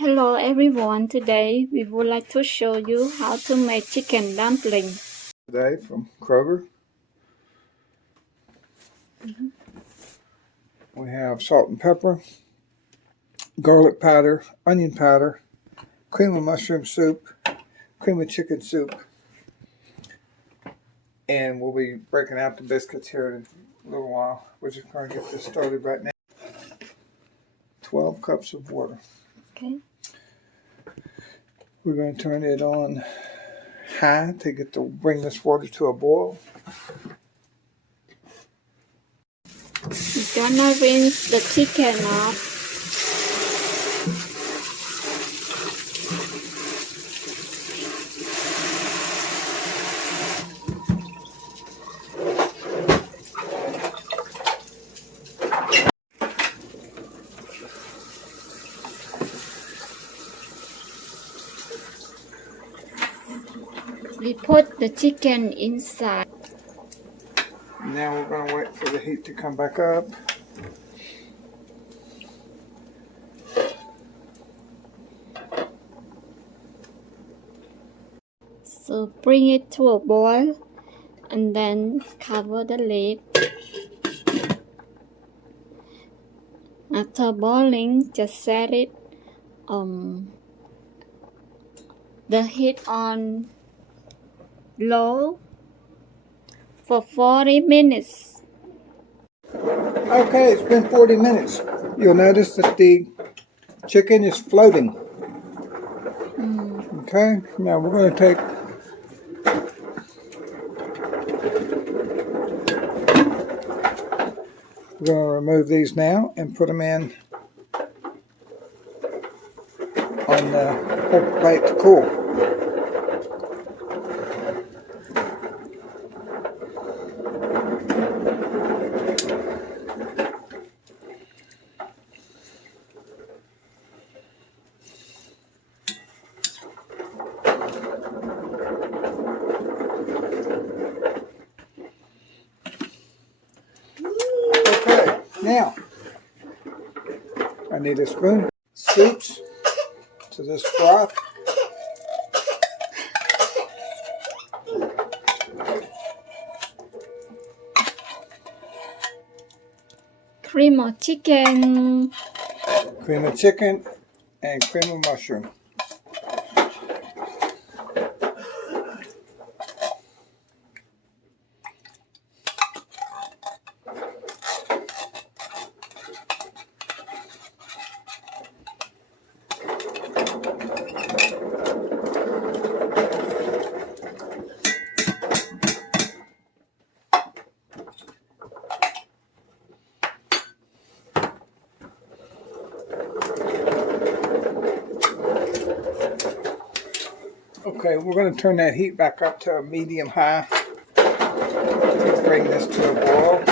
Hello everyone, today we would like to show you how to make chicken dumpling. Today from Kroger. We have salt and pepper, garlic powder, onion powder, cream of mushroom soup, cream of chicken soup, and we'll be breaking out the biscuits here in a little while. We're just going to get this started right now. 12 cups of water. Okay. We're going to turn it on high to bring this water to a boil. We're gonna rinse the chicken off. We put the chicken inside. Now we're going to wait for the heat to come back up. So bring it to a boil and then cover the lid. After boiling, just set it the heat on low for 40 minutes. Okay, it's been 40 minutes. You'll notice that the chicken is floating. Okay, now we're going to remove these now and put them in on the paper plate to cool. Okay, now I need a spoon. Scoops to this broth. Cream of chicken. Cream of chicken and cream of mushroom. Okay, we're going to turn that heat back up to a medium-high. Bring this to a boil.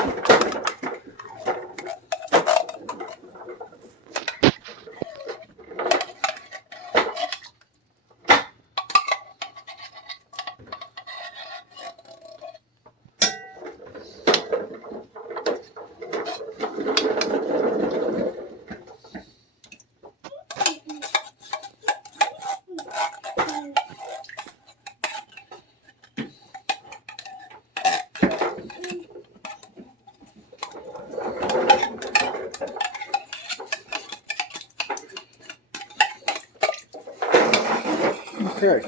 Okay.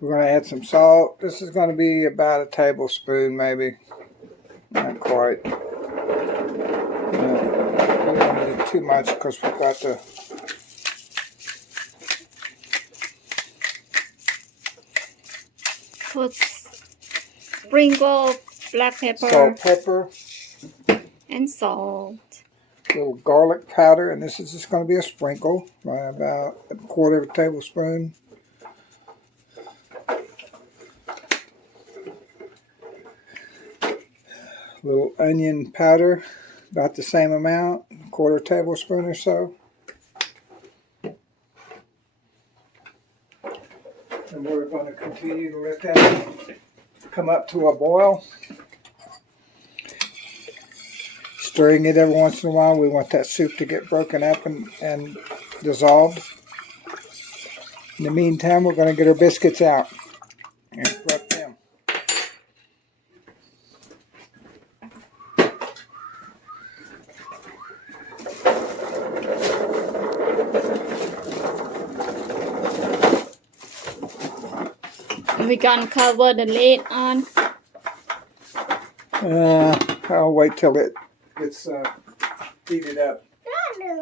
We're going to add some salt. This is going to be about a tablespoon, maybe. Not quite. We don't need too much because we've got to Put sprinkle black pepper, salt, pepper, and salt. a little garlic powder, and this is just going to be a sprinkle, right about a quarter of a tablespoon. A little onion powder, about the same amount, a quarter tablespoon or so. And we're going to continue to let that come up to a boil. Stirring it every once in a while. We want that soup to get broken up and dissolved. In the meantime, we're going to get our biscuits out and prep them. We're gonna cover the lid on. I'll wait till it gets heated up.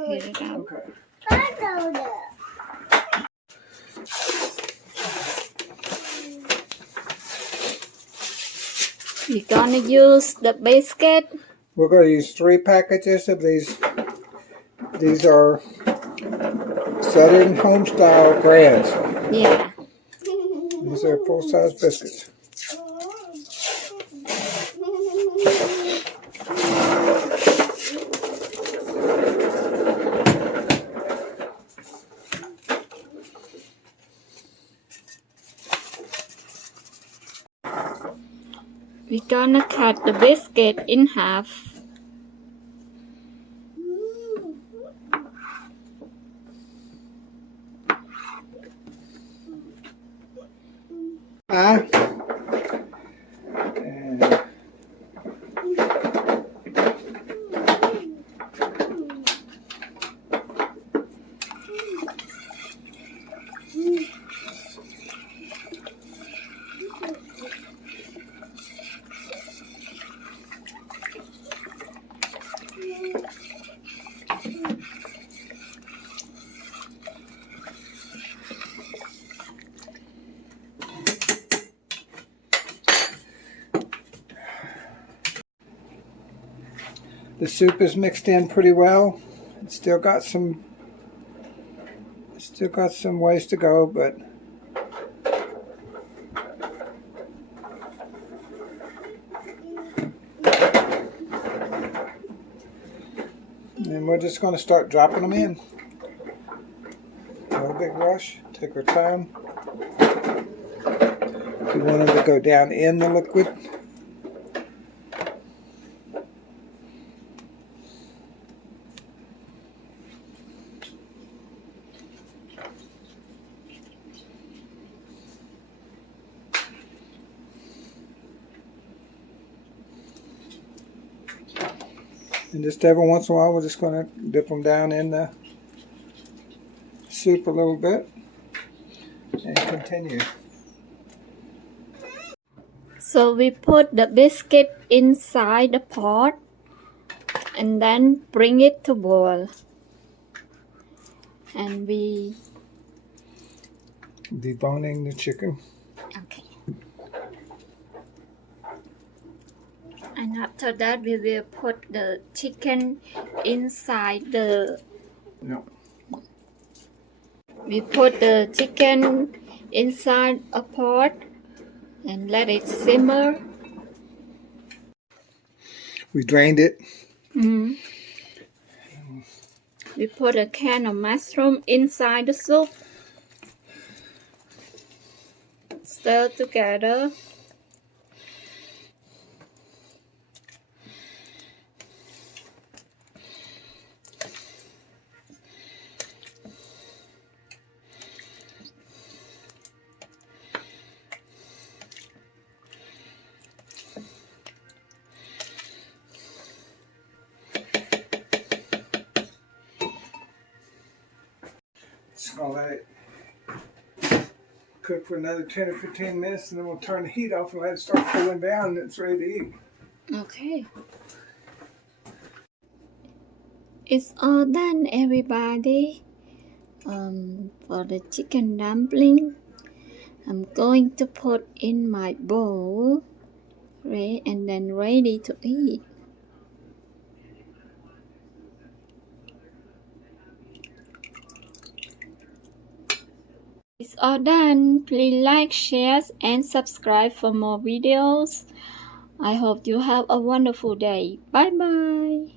Heat it up. Okay. We're gonna use the biscuit. We're going to use 3 packages of these. These are Southern Homestyle brands. Yeah. These are full-size biscuits. We're gonna cut the biscuit in half. And the soup is mixed in pretty well. It's still got some ways to go, but and we're just going to start dropping them in. No big rush. Take our time. We want them to go down in the liquid. And just every once in a while, we're just going to dip them down in the soup a little bit and continue. So we put the biscuit inside the pot and then bring it to boil. And we Deboning the chicken. okay. And after that, we will put the chicken inside the. No. We put the chicken inside a pot and let it simmer. We drained it. We put a can of mushroom inside the soup. Stir together. Just gonna let it cook for another 10 or 15 minutes, and then we'll turn the heat off and let it start cooling down, and it's ready to eat. Okay. It's all done, everybody. For the chicken dumpling, I'm going to put in my bowl, and then ready to eat. It's all done. Please like, share, and subscribe for more videos. I hope you have a wonderful day. Bye bye.